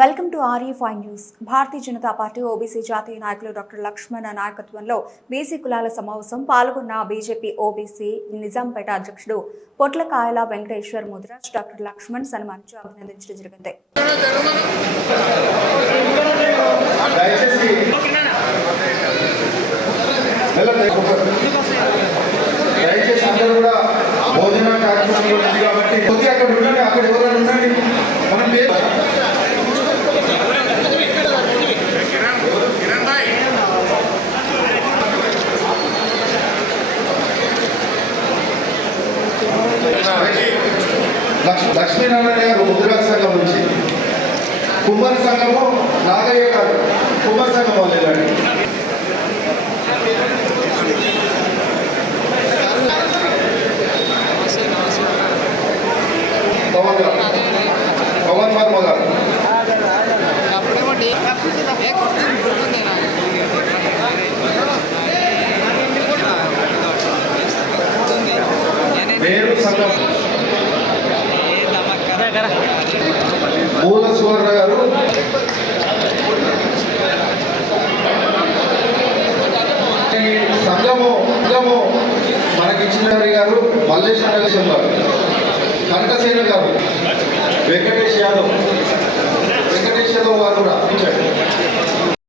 Welcome to RE5 news. Bharatiya Janata party OBC జాతీయ నాయకులు doctor Laxman నాయకత్వంలో బీసీ కులాల సమావేశం పాల్గొన్న బీజేపీ ఓబీసీ నిజాంపేట అధ్యక్షుడు పొట్లకాయల వెంకటేశ్వర్ ముదిరాజ్ డాక్టర్ లక్ష్మణ్ సన్మానించి అభినందించడం జరిగింది. లక్ష్మీనారాయణ గారు ముద్రాజ్ సంఘం నుంచి, కుమ్మరి సంఘము నాగయ్య గారు కుమ్మరి సంఘం వాళ్ళు పవన్ వర్మ గారు, వేరు సంఘం మూల సువర్ణ గారు, సంఘము మనకిచ్చిన గారు, మల్లేశ్వర గారు, కనకసేన గారు, వెంకటేష్ యాదవ్ గారు కూడా